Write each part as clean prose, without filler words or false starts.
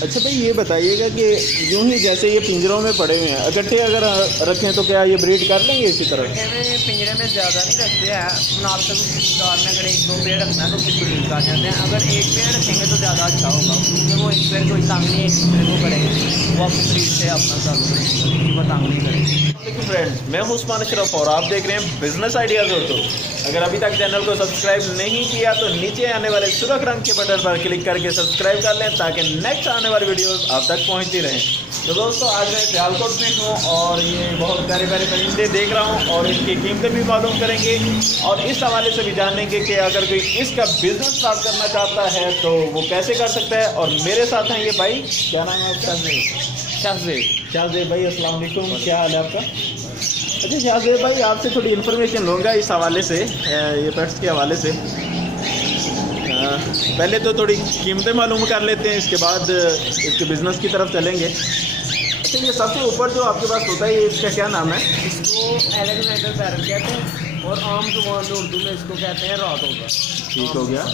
अच्छा भाई ये बताइएगा कि यूं ही जैसे ये पिंजरों में पड़े हुए हैं इकट्ठे अगर रखें तो क्या ये ब्रीड कर लेंगे इसी तरह? पिंजरे में ज़्यादा नहीं रखते हैं, आप तक कार में अगर 1-2 पेड़ रखना है तो फिर ब्रीड कर जाते हैं। अगर एक पेड़ रखेंगे तो ज़्यादा अच्छा होगा, क्योंकि वो एक पेड़ कोई तंग नहीं एक दूसरे को करेंगे, वो अपनी ब्रीड से अपना चालू करेंगे, वो तंग नहीं करेंगे। देखिए फ्रेंड्स, मैं हूं उस्मान अशरफ और आप देख रहे हैं बिजनेस आइडियाज़ उर्दू। अगर अभी तक चैनल को सब्सक्राइब नहीं किया तो नीचे आने वाले सुर्ख रंग के बटन पर क्लिक करके सब्सक्राइब कर लें ताकि नेक्स्ट आने वाली वीडियोस आप तक पहुंचती रहें। तो दोस्तों आज मैं सियालकोट में हूँ और ये बहुत प्यारे प्यारे परिंदे देख रहा हूँ और इनकी कीमतें भी मालूम करेंगे और इस हवाले से भी जानेंगे कि अगर कोई इसका बिजनेस स्टार्ट करना चाहता है तो वो कैसे कर सकता है। और मेरे साथ हैं ये भाई, क्या नाम है आपका? शाहजेब भाई, अस्सलाम वालेकुम, क्या हाल है आपका? अच्छा शाहजेब भाई, आपसे थोड़ी इन्फॉर्मेशन लूँगा इस हवाले से, ये पेट्स के हवाले से। पहले तो थोड़ी कीमतें मालूम कर लेते हैं, इसके बाद इसके बिज़नेस की तरफ चलेंगे। अच्छा ये सबसे ऊपर जो आपके पास होता है इसका क्या नाम है? इसको एलेक्जेंडर पैरट कहते हैं और आम जुबान में उर्दू में इसको कहते हैं रात होगा। ठीक हो गया,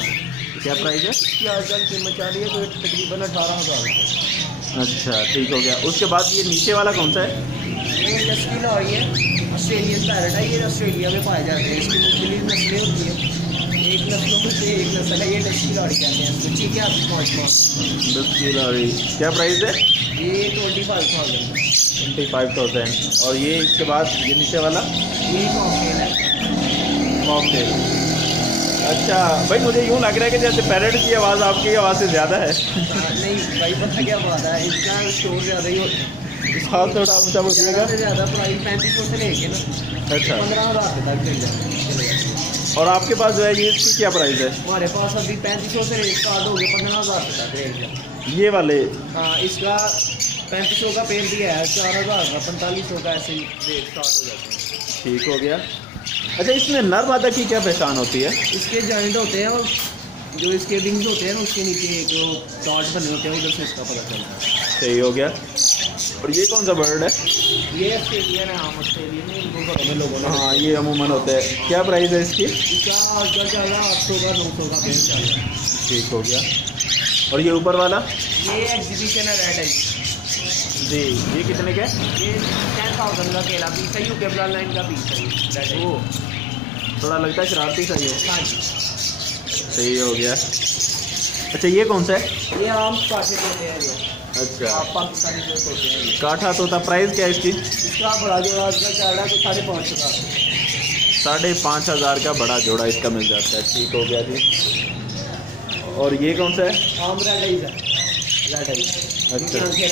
क्या प्राइस है इसकी आजकल कीमत चल रही है तो तकरीबन 18,000। अच्छा ठीक हो गया। उसके बाद ये नीचे वाला कौन सा है? ये डस्की लॉरी है, ऑस्ट्रेलियन पैरट है, ये ऑस्ट्रेलिया में पाए जाते हैं। इसकी मुख्तलिफ नस्लें होती हैं, एक नस्लों में से एक नस्ल है, ये डस्की लॉरी कहते हैं इसको। ठीक है आपकी पहुँच डस्की लॉरी, क्या प्राइस है? ये 25,000। 25,000। और ये इसके बाद ये नीचे वाला ये कॉकटेल है। कॉकटेल। अच्छा भाई, मुझे यूँ लग रहा है कि जैसे पैरट की आवाज़ आपकी आवाज़ से ज़्यादा है। नहीं भाई, पता क्या बात है, इसका शोर ज़्यादा ही होता है। हाथ थोड़ा ऊँचा बोलिएगा। ज़्यादा प्राइस 3500 से लेके ना अच्छा 15,000 तक मिल जाए। और आपके पास जो है ये इसकी क्या प्राइस है? हमारे पास अभी 3500 से रेट स्टार्ट हो गए, 15,000 तक रेट। ये वाले? हाँ, इसका 3500 का पेड़ दिया है, 4,000 का, 4500 का ऐसे ही रेट स्टार्ट हो जाते हैं। ठीक हो गया। अच्छा इसमें नर मादा की क्या पहचान होती है? इसके जॉइंट होते हैं और जो इसके विंग्स होते हैं ना उसके नीचे एक डॉट बने होते हैं, उधर से इसका पता चलता है। सही हो गया। और ये कौन सा बर्ड है? ये ऑस्ट्रेलियन है। हम ऑस्ट्रेलियन में इनको घरों में लोगों ने, हाँ ये अमूमन होता है। क्या प्राइस है इसकी? इसका आजकल चल रहा है 800 का, 900 का पेड़ चल रहा है। ठीक हो गया। और ये ऊपर वाला? ये एग्जीबिशन है, रेड है जी। ये कितने का? ये 10,000 का केला पीस है, यूके ब्लड लाइन का पीस है। वो थोड़ा लगता है शरारती सा ही हो। हाँ जी, सही हो गया। अच्छा ये कौन सा है? ये आम काठे होते हैं जो अच्छा पाकिस्तानी जो होते हैं। काठा तोता, प्राइस क्या है इसकी? इसका बड़ा जोड़ा आजकल चल रहा है तो 5,500 का। 5,500 का बड़ा जोड़ा इसका मिल जाता है। ठीक हो गया जी। और ये कौन सा है? आम रेड है, रेड है। अच्छा रेड होती है।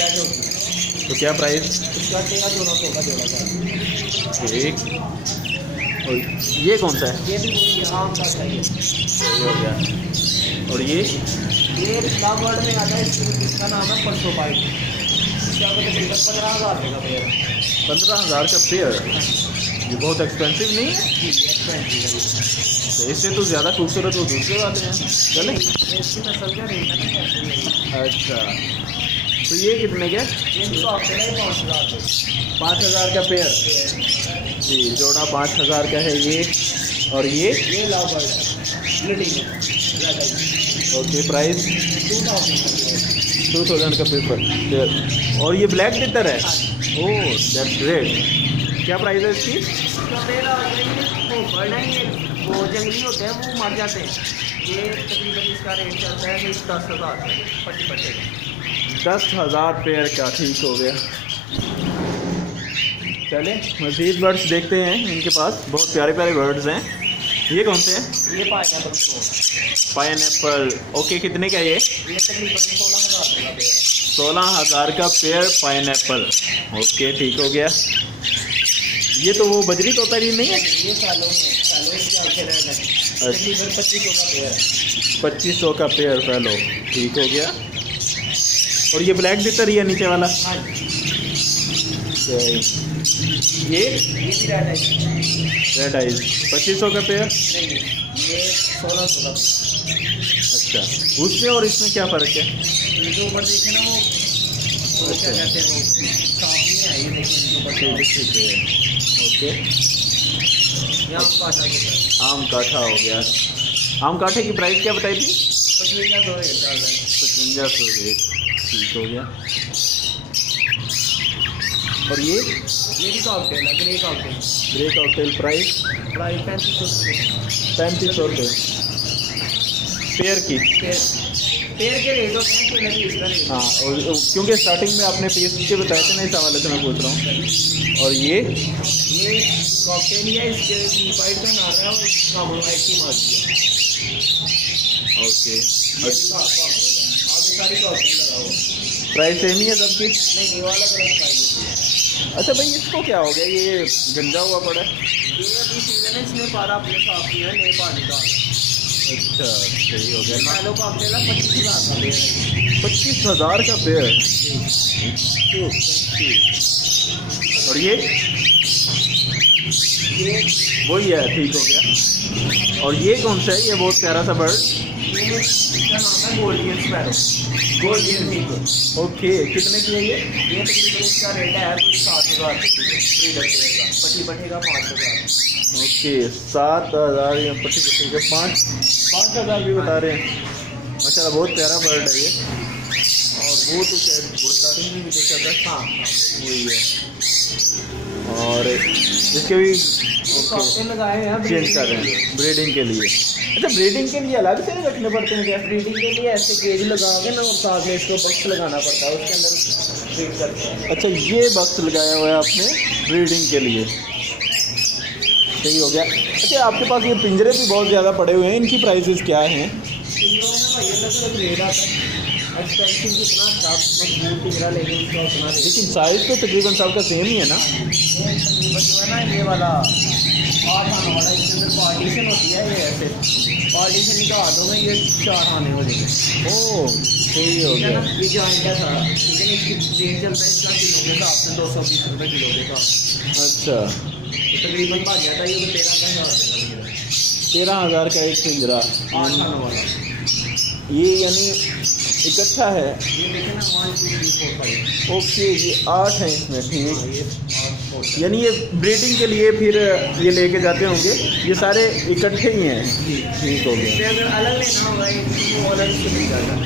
तो क्या प्राइस? इसका 1300 का जोड़ा था। ठीक। और ये कौन सा है? ये भी वही आम का चाहिए। सही हो गया। और ये इस्लाम वर्ल्ड में आता है, इसका नाम है परसों पाइप। इसका तकरीबन 15,000 का पेयर। 15,000 का पेयर? ये बहुत एक्सपेंसिव नहीं है? तो इससे तो ज़्यादा खूबसूरत वो दूसरे वाले हैं। चलें? इसकी नस्ल का रेट है। अच्छा तो ये कितने के? इनको आपके लिए 5,000 5,000 का पेयर जी। जोड़ा 5,000 का है ये। और ये लाव बर्ड ओके, प्राइस 2,000 का पेपर। और ये ब्लैक टिटर है? Oh that's great. क्या प्राइस है इसकी? वो जंगली होते हैं, वो मर जाते हैं। ये तकरीबन इसका रेट चलता है 10,000 पट्टी पट्टी 10,000 पेयर का। ठीक हो गया। चले मज़ीद बर्ड्स देखते हैं। इनके पास बहुत प्यारे प्यारे बर्ड्स हैं। ये कौन से हैं? ये पाइनएप्पल। पाइनएप्पल ओके, कितने का ये? तकरीबन 16,000 का पेयर। 16,000 का पेयर पाइनएप्पल। ओके ठीक हो गया। ये तो वो बजरी तोता ही नहीं है? ये सालों की आंखें रेड है। तकरीबन 2500 का पेयर। 2500 का पेयर फैलो। ठीक हो गया। और ये ब्लैक तितर ही है नीचे वाला? हाँ ये भी रेड है। रेड आइज 2500 का पेयर? नहीं, ये 1600 का। अच्छा, उसमें और इसमें क्या फ़र्क है? जो ऊपर देखे ना वो क्या कहते हैं, वो साफ नहीं आई, लेकिन जो बच्चे ठीक है। ओके, ये आम काठा के साथ। आम काठा हो गया। आम काठे की प्राइस क्या बताई थी? 5500 रेट चल रहा है। 5500 रेट। ठीक हो गया। और ये भी कॉकटेल है, grey cocktail. Grey cocktail price 3500 रुपये पेयर की। पेयर के रेट होते हैं, केले पीस का रेट। हाँ, और क्योंकि स्टार्टिंग में आपने पीस के बताए थे ना, इस हवाले से मैं पूछ रहा हूँ। और ये कॉकटेल ही है, इसके वाइट का नाम है और काबुल वाइट की मार्की है। ओके, आगे सारी कॉकटेल लगा हुआ। प्राइस सेम ही है सबकी? नहीं, वाला अलग प्राइस है। अच्छा भाई, इसको क्या हो गया, ये गंजा हुआ पड़ा है? ये अभी सीजन है, इसमें पारा अपने साफ किया है, नए पानी का। अच्छा, सही हो गया। मैलो कॉकटेल है, 25,000 का पेयर है। 25,000 का पेयर। और ये वही है, ठीक हो गया। और ये कौन सा है? ये बहुत प्यारा सा बर्ड। इसका नाम है golden sparrow. Golden eagle. Okay, कितने की है ये? ये तकरीबन इसका रेट है कुछ 60,000 ब्रीडर पेयर का। पट्टी बैठेगा 5,000। ओके, 7,000 या 25 के 5,000 भी बता रहे हैं। माशाल्लाह, बहुत प्यारा बर्ड है ये। और वो तो शायद वो स्टार्टिंग में भी देखा था। हाँ, वही है। और इसके भी कॉकटेल लगाए हैं चेंज कर रहे हैं ब्रीडिंग के लिए। अच्छा, ब्रीडिंग के लिए अलग से रखने पड़ते हैं क्या? ब्रीडिंग के लिए ऐसे केज लगा के ना, और साथ में इसको बक्स लगाना पड़ता है, उसके अंदर ब्रीड करते हैं। अच्छा, ये बक्स लगाया हुआ है आपने ब्रीडिंग के लिए, सही हो गया। अच्छा, आपके पास ये पिंजरे भी बहुत ज़्यादा पड़े हुए हैं, इनकी प्राइसेस क्या हैं? रेट आता है एक्सपेंसिव जितना मजबूत पिंजरा, लेकिन उसका उतना रेट। लेकिन साइज़ तो तकरीबन सबका सेम ही है ना? तकरीबन जो है ना, ये वाला 8 आने वाला, इसके अंदर पार्टीशन होती है। ये ऐसे पार्टीशन निकाल दोगे, ये 4 आने हो जाएंगे। ओह, सही हो गया। ये जॉइंट है सारा, लेकिन इसकी रेट चलता है इसका किलो के हिसाब से, 220 रुपये किलो के हिसाब। अच्छा, तकरीबन भाग जाता है ये 13,000 13,000 का एक पिंजरा। 8 आने वाला। ये यानी इकट्ठा है। ये देखें ना, 1 2 3 4 5। ओके, ये 8 हैं इसमें, ठीक। ये 8 यानी ये ब्रीडिंग के लिए फिर ये लेके जाते होंगे, ये सारे इकट्ठे ही हैं। ठीक हो गया। अगर अलग लेना होगा वो अलग से मिल जाता है,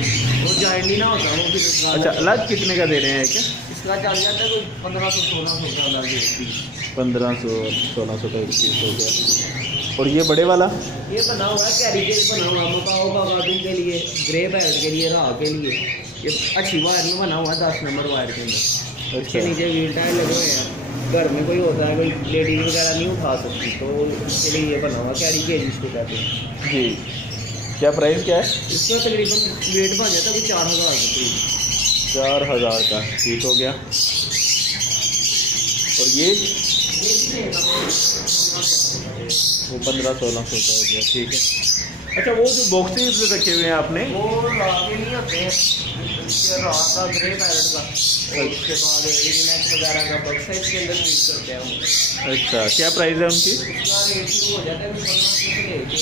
वो जॉइंट नहीं ना होता वो फिर। अच्छा, अलग कितने का दे रहे हैं क्या? इसका चल जाता है 1500-1600 का अलग है। 1500-1600 का एक पीस हो गया। और ये बड़े वाला? ये बना हुआ है कैरिकेज बना हुआ है मकाओ का गार्डन के लिए, ग्रे पैरट के लिए, राह के लिए। ये अच्छी वायर में बना हुआ है, 10 नंबर वायर के अंदर। इसके नीचे व्हील टायर लगे हुए हैं। घर में कोई होता है, कोई लेडीज वगैरह नहीं उठा सकती, तो इसके लिए ये बना हुआ कैरिकेज इसको कहते हैं जी। क्या प्राइस क्या है इसका? तकरीबन वेट बन जाता है कुछ 4,000 रुपये। 4,000 का, ठीक हो गया। और ये वो 1500-1600 का हो गया, ठीक है। अच्छा, वो जो बॉक्सेस रखे हुए हैं आपने, वो रात के नहीं होते हैं, रात का ग्रे पैरट का, और उसके बाद नेट वगैरह का बक्स है, इसके अंदर ट्रीट करते हैं हम। अच्छा, क्या प्राइस है उनकी? उसका रेट शुरू हो जाता है 1500 से लेके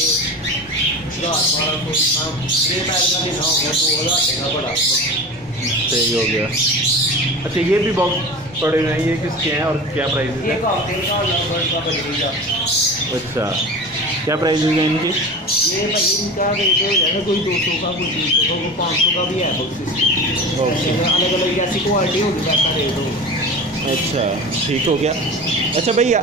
1200। ग्रे पैरट का लेना होगा 2,000 का बड़ा। सही हो गया। अच्छा, ये भी बॉक्स पड़े हुए हैं, ये किसके हैं और क्या प्राइस है? ये कॉकटेल का और लवबर्ड का बजरी का। अच्छा, क्या प्राइस है इनकी? ये भाई इनका रेट हो जाएगा कोई 200 का, कोई 300 का, कोई 500 का भी है बॉक्सेस। अलग अलग जैसी क्वालिटी होगी वैसा रेट होगा। अच्छा, ठीक हो गया। अच्छा भैया,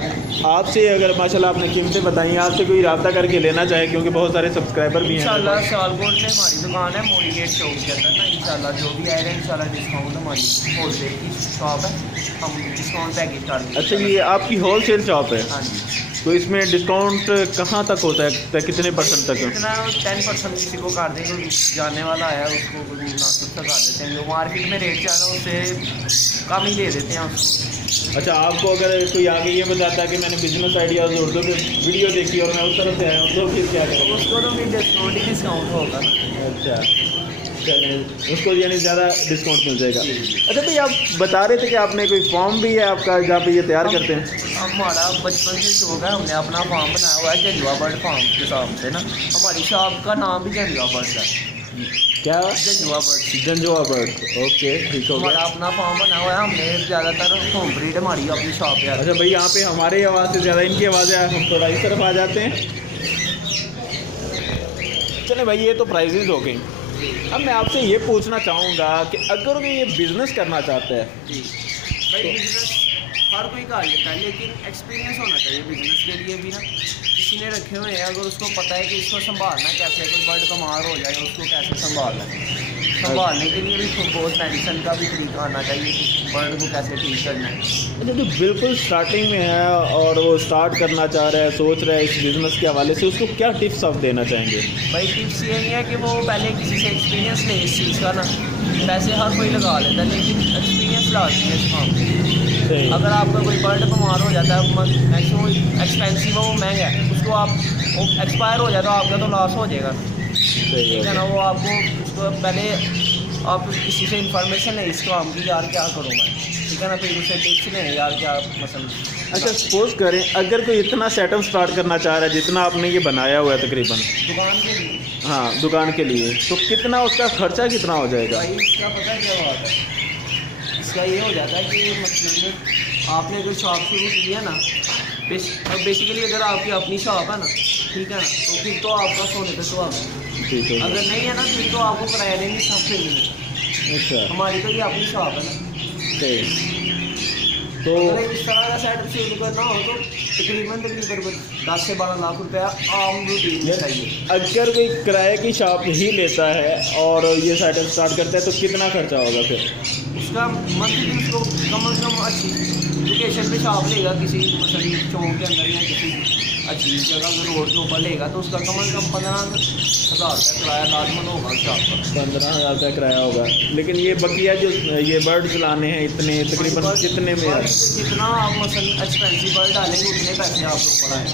आपसे अगर माशाल्लाह आपने कीमतें बताई, आपसे कोई रब्ता करके लेना चाहे, क्योंकि बहुत सारे सब्सक्राइबर भी हैं। इंशाल्लाह सालकोट में हमारी दुकान है, मोड़ी गेट चौक के अंदर ना। इंशाल्लाह जो भी आएगा इंशाल्लाह डिस्काउंट, हमारी होलसेल की शॉप है, हम डिस्काउंट पैकेज कर देंगे। अच्छा, ये आपकी होलसेल शॉप है? हाँ जी। तो इसमें डिस्काउंट कहाँ तक होता है, कितने % तक? इतना 10% किसी को कर देंगे, कोई जानने वाला आया उसको कोई मुनासिब सा कर देते हैं। जो मार्केट में रेट चल रहा है उससे कम ही दे देते हैं उसको। अच्छा, आपको अगर कोई आगे ये बताता है कि मैंने बिजनेस आइडियाज़ उर्दू पे वीडियो देखी और मैं उस तरफ से आया हूँ, तो फिर क्या करें? उसको तो भी डिस्काउंट होगा। अच्छा, चलें, उसको यानी ज़्यादा डिस्काउंट मिल जाएगा। अच्छा भाई, आप बता रहे थे कि आपने कोई फॉर्म भी है आपका जहाँ पे ये तैयार करते हैं? हमारा बचपन से शौक है, हमने अपना फार्म बनाया हुआ है जंजुआ बर्ड फार्म के हिसाब से ना। हमारी शॉप का नाम भी जंजुआ बर्ड है। क्या? Janjua bird. Janjua bird. Okay, ठीक हो हमारा गया। अपना फार्म बना हुआ है, हमने ज़्यादातर होम ब्रीड हमारी अपनी शॉप है। अच्छा भाई, यहाँ पे हमारी आवाज़ से ज़्यादा इनकी आवाज़ है, हम थोड़ा इस तरफ आ जाते हैं। चले भाई, ये तो प्राइजेज हो गई। जी। अब मैं आपसे ये पूछना चाहूँगा कि अगर वो ये बिज़नेस करना चाहता है जी भाई, बिजनेस हर कोई कर लेता है, लेकिन एक्सपीरियंस होना चाहिए बिजनेस के लिए भी ना। किसी ने रखे हुए हैं, अगर उसको पता है कि इसको संभालना कैसे, कोई बर्ड बीमार हो जाए उसको कैसे संभालना है, संभालने के लिए भी बहुत मेडिसिन का भी तरीका आना चाहिए कि बर्ड को कैसे ठीक करना है। जो बिल्कुल स्टार्टिंग में है और वो स्टार्ट करना चाह रहा है, सोच रहा है इस बिज़नेस के हवाले से, उसको क्या टिप्स आप देना चाहेंगे? भाई टिप्स यही है कि वो पहले किसी से एक्सपीरियंस ले इस चीज़ का ना। पैसे हर कोई लगा लेता है, लेकिन एक्सपीरियंस लाजमी है इस काम में। अगर आपका कोई बर्ड बीमार हो जाता है, मैक्सिमम एक्सपेंसिव है, वो महंगा है, उसको आप एक्सपायर हो जाए तो आपका तो लॉस हो जाएगा, ठीक है ना। वो आपको उसको पहले आप किसी से इंफॉर्मेशन है इस काम की, यार क्या करूँ मैं, ठीक है ना, फिर उससे टिप्स लें यार क्या मसला। अच्छा, सपोज करें अगर कोई इतना सेटअप स्टार्ट करना चाह रहा है जितना आपने ये बनाया हुआ है तकरीबन दुकान के लिए, हाँ दुकान के लिए, तो कितना उसका खर्चा कितना हो जाएगा? भाई इसका पता क्या बात है, इसका ये हो जाता है कि मतलब आपने कोई शॉप शुरू की है ना, बेसिकली अगर आपकी अपनी शॉप है ना, ठीक है ना, तो फिर तो आपका सोने पे सुहागा। ठीक है। अगर नहीं है ना, फिर तो आपको किराया देंगे सबसे मिलेगा। अच्छा, हमारी तो ये अपनी शॉप है ना। सही। तो अगर इस तरह का सेटअप शुरू करना हो तो तकरीबन 10 से 12 लाख रुपया आम रूटीन में चाहिए। अगर कोई किराए की शॉप ही लेता है और ये सेटअप स्टार्ट करता है तो कितना खर्चा होगा फिर? उसका मंथली उसको कम से कम अच्छी लोकेशन पे शॉप लेगा, किसी मसली चौक के अंदर या किसी अच्छी जगह अगर रोड के ऊपर लेगा तो उसका कम से कम 15,000 रुपया किराया लाजमन होगा शॉप पर। 15,000 रुपया किराया होगा। लेकिन ये बकिया जो ये बर्ड चलाने हैं इतने तकरीबन कितने में? जितना आप मसलन एक्सपेंसिव बर्ड डालेंगे उतने पैसे आप लोग पड़ाएंगे।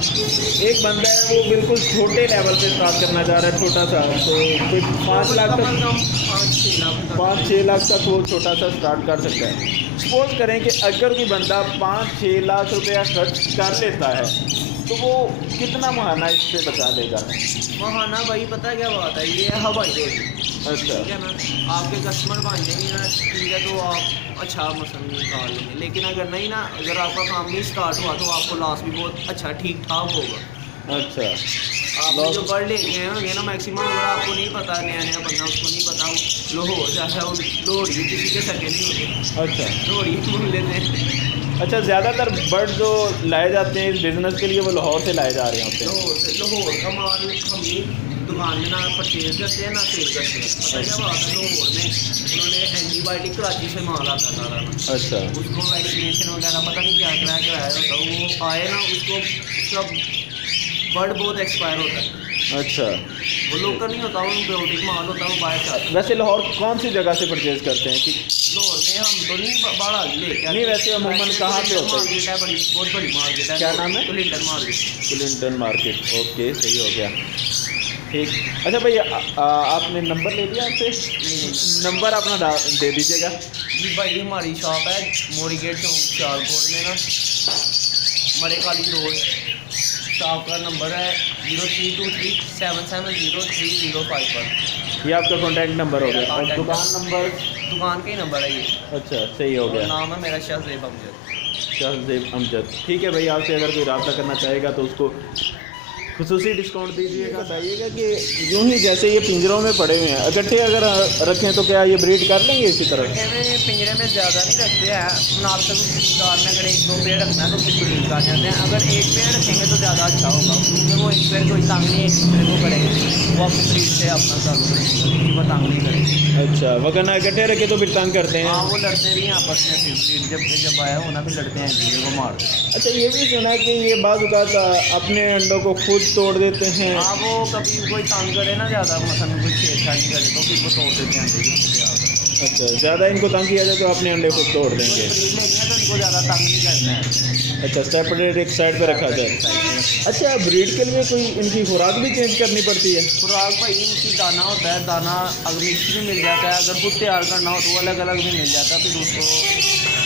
एक बंदा है वो बिल्कुल छोटे लेवल पे स्टार्ट करना चाह रहा है, छोटा सा, तो कोई 5 लाख तक 5-6 लाख तक वो छोटा सा स्टार्ट कर सकता है। सपोज करें कि अगर कोई बंदा 5-6 लाख रुपया खर्च कर लेता है तो वो कितना महाना इस पे बचा लेगा? महाना भाई पता क्या बात है, ये है हवाई रोटी। अच्छा, ठीक है ना, आपके कस्टमर बन जाएंगे ना, ठीक है, तो आप अच्छा मसलन निकाल लेंगे। लेकिन अगर नहीं ना, अगर आपका काम नहीं स्टार्ट हुआ तो आपको लॉस भी बहुत अच्छा ठीक ठाक होगा। अच्छा, आप जो बर्ड लेके आए होंगे ना, मैक्सिमम अगर आपको नहीं पता, नया नया बंदा उसको नहीं पता, वो लाहौर जैसा है, वो लोहड़ी किसी के सके नहीं होते। अच्छा, लोहड़ी बोल लेते हैं। अच्छा, ज़्यादातर बर्ड जो लाए जाते हैं इस बिज़नेस के लिए वो लाहौर से लाए जा रहे होते हैं। लाहौर का माल हम ही दुकान में ना परचेज करते हैं ना सेल करते हैं। पता क्या बात है, लाहौर में उन्होंने एंटीबायोटिक कराची से माल आता सारा ना, अच्छा, उसको वैक्सीनेशन वगैरह पता नहीं क्या कराया होता है, वो आए ना उसको सब बर्ड बहुत एक्सपायर होता है। अच्छा, वो लोकल नहीं होता, वो एंटीबायोटिक माल होता है, वो बाहर से आता है। वैसे लाहौर कौन सी जगह से परचेज करते हैं? कि लाहौर में हम तो नहीं बाड़ा लेके नहीं, वैसे अमूमन कहाँ पे होता है? मार्केट है, बड़ी बहुत बड़ी मार्केट है। क्या नाम है? Clinton market. Clinton market, okay, सही हो गया, ठीक। अच्छा भैया, आपने नंबर ले लिया आपसे? नहीं, नंबर अपना दे दीजिएगा। जी भाई, हमारी शॉप है मोरी गेट चौक सियालकोट में ना, मरे काली रोड। शॉप का नंबर है 0323770305 ये आपका कॉन्टैक्ट नंबर हो गया, और Contact दुकान नंबर? दुकान का ही नंबर है ये। अच्छा, सही हो गया। नाम है मेरा शाहजेब अमजद। शाहजेब अमजद, ठीक है भाई। आपसे अगर कोई रब्ता करना चाहेगा तो उसको खुसूसी डिस्काउंट दीजिएगा। बताइएगा कि यूँ ही जैसे ये पिंजरों में पड़े हुए हैं, इकट्ठे अगर रखें तो क्या ये ब्रीड कर लेंगे इसी तरह? पिंजरे में ज़्यादा नहीं रखते हैं, मुनासिब मिकदार में अगर 1-2 पेड़ रखना है तो फिर ब्रीड कर जाते हैं। अगर 1 पेड़ रखेंगे तो ज़्यादा अच्छा होगा, क्योंकि वो 1 पेड़ कोई तंग नहीं एक दूसरे को करेंगे, वो अपनी ब्रीड से अपना चालू करेंगे, वो तंग नहीं करेंगे। अच्छा, वरना इकट्ठे रखे तो फिर तंग करते हैं। हाँ, वो लड़ते भी हैं आपस में, फिर ब्रीड जब आया होना फिर लड़ते हैं, एक दूसरे को मारते हैं। अच्छा, ये भी सुना है कि ये बाज़ औक़ात अपने अंडों को खुद तोड़ देते हैं। हाँ, वो कभी कोई तंग करे ना ज़्यादा, मसलन कोई छेड़छाड़ी करे तो फिर वो तोड़ देते हैं अंडे। अच्छा, ज़्यादा इनको तंग किया जाए तो अपने अंडे खुद तोड़ देंगे। ब्रीड लेनी है तो इनको ज़्यादा तंग नहीं करना है। अच्छा, सेपरेट एक साइड पे रखा जाए। अच्छा, ब्रीड के लिए कोई इनकी खुराक भी चेंज करनी पड़ती है? खुराक भाई इनकी दाना होता है, दाना अगर मिक्स भी मिल जाता है, अगर खुद तैयार करना हो तो अलग अलग भी मिल जाता है, फिर उसको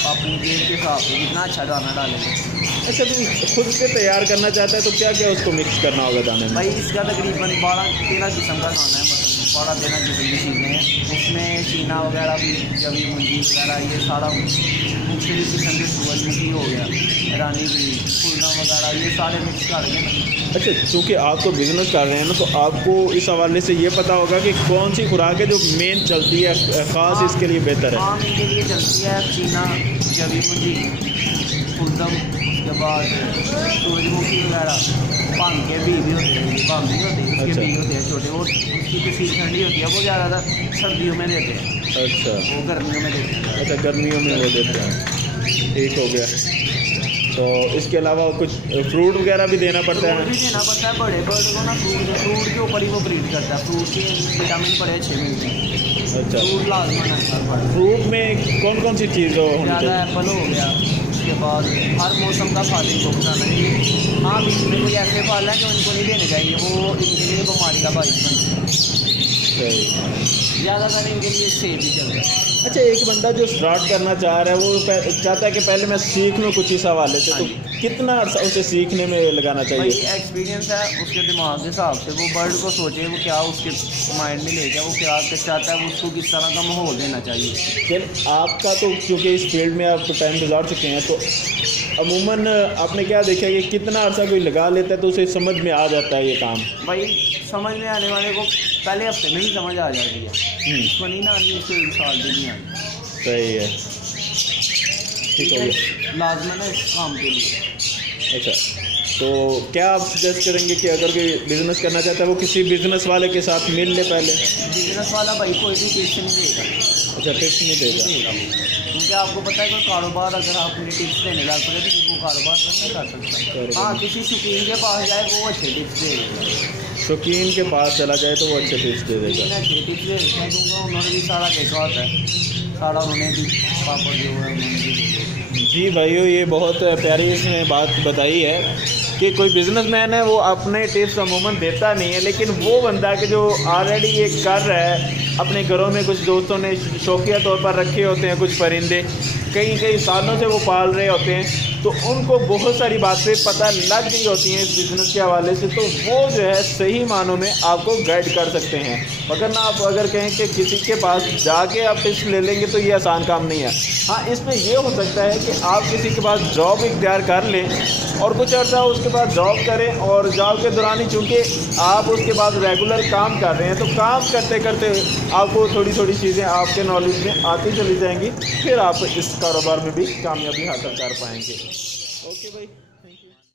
अपनी जेब के हिसाब से जितना अच्छा दाना डालेंगे। अच्छा, तो खुद से तैयार करना चाहता है तो क्या क्या उसको मिक्स करना होगा दाने में? भाई इसका तकरीबन 12-13 किस्म का दाना है, मतलब पाड़ा देना जरूरी चीज़ें हैं। उसमें चीना वगैरह भी, जवी मुंजी वगैरह, ये सारा मुख्तलिफ किस्म के सूरजमुखी हो गया, रानी भी, फूलना वगैरह, ये सारे मिक्स करके। अच्छा, चूँकि आप तो बिज़नेस कर रहे हैं ना, तो आपको इस हवाले से ये पता होगा कि कौन सी खुराक है जो मेन चलती है, ख़ास इसके लिए बेहतर है। आम इनके लिए चलती है चीना, जवी मुंजी, फुलदम, उसके बाद सूरजमुखी वगैरह, भांग के बीज भी होते हैं, भांग भी होते हैं, उसके बीज होते हैं छोटे, वो उसकी तसीर ठंडी होती है, वो ज़्यादातर सर्दियों में देते हैं। अच्छा, वो गर्मियों में देते हैं। अच्छा, गर्मियों में वो देते हैं, ठीक हो गया। तो इसके अलावा कुछ फ्रूट वगैरह भी देना पड़ता है? फ्रूट भी देना पड़ता है, बड़े बर्ड को ना फ्रूट के ऊपर ही वो ब्रीड करता है, फ्रूट के विटामिन बड़े अच्छे मिलते हैं। अच्छा, फ्रूट लाजमन है। फ्रूट में कौन कौन सी चीज़ होनी ज़्यादा चाहिए? एप्पल हो गया, उसके बाद हर मौसम का फल इनको बनाना चाहिए। हाँ, बीच में कोई ऐसे फल है जो उनको नहीं देने चाहिए, वो इनके लिए बीमारी का बाइस बनते हैं। सही। ज़्यादातर इनके लिए सेब ही चलता है। अच्छा, एक बंदा जो स्टार्ट करना चाह रहा है वो चाहता है कि पहले मैं सीख लूँ कुछ इस हवाले से, तो कितना अर्सा उसे सीखने में लगाना भाई चाहिए? एक्सपीरियंस है, उसके दिमाग के हिसाब से वो बर्ड को सोचे, वो क्या उसके माइंड में ले जाए, वो क्या चाहता है, उसको किस तरह का माहौल देना चाहिए। फिर आपका तो क्योंकि इस फील्ड में आप टाइम गुजार चुके हैं, तो अमूमन आपने क्या देखा कि कितना अर्सा कोई लगा लेता है तो उसे समझ में आ जाता है ये काम? भाई समझ में आने वाले को पहले हफ्ते में ही समझ आ जाती है, उसको नहीं ना आनी, उसको 1 साल भी नहीं आनी। सही है, ठीक हो गया, लाजमन है इस काम के लिए। अच्छा, तो क्या आप सजेस्ट करेंगे कि अगर कोई बिज़नेस करना चाहता है वो किसी बिज़नेस वाले के साथ मिल ले पहले? बिजनेस वाला भाई कोई भी टिप्स नहीं देगा। अच्छा, टिप्स नहीं देगा? क्योंकि आपको पता है कोई कारोबार अगर आप उन्हें टिप्स देने लग पड़े तो वो कारोबार नहीं कर सकता। हाँ, किसी शौकीन के पास जाए वो अच्छे टिप्स देगा। शौकीन के पास चला जाए तो वो अच्छे टिप्स दे देगा। अच्छे टिप्स दे देते हैं, क्योंकि उन्होंने भी सारा देखा होता है, सारा उन्होंने भी पापड़ जो है उन्होंने भी। जी भाइयों, ये बहुत प्यारी इसमें बात बताई है कि कोई बिजनेसमैन है वो अपने टिप्स अमूमन देता नहीं है, लेकिन वो बंदा कि जो ऑलरेडी ये कर रहा है, अपने घरों में कुछ दोस्तों ने शौकिया तौर पर रखे होते हैं कुछ परिंदे, कई सालों से वो पाल रहे होते हैं, तो उनको बहुत सारी बातें पता लग गई होती हैं इस बिज़नेस के हवाले से, तो वो जो है सही मानों में आपको गाइड कर सकते हैं। मगर ना आप अगर कहें कि किसी के पास जाके आप टिप्स ले लेंगे तो ये आसान काम नहीं है। हाँ, इसमें ये हो सकता है कि आप किसी के पास जॉब इख्तियार कर लें और कुछ अर्सा उसके बाद जॉब करें, और जॉब के दौरान ही चूँकि आप उसके बाद रेगुलर काम कर रहे हैं, तो काम करते करते आपको थोड़ी थोड़ी चीज़ें आपके नॉलेज में आती चली जाएंगी, फिर आप इस कारोबार में भी कामयाबी हासिल कर पाएंगे। ओके भाई।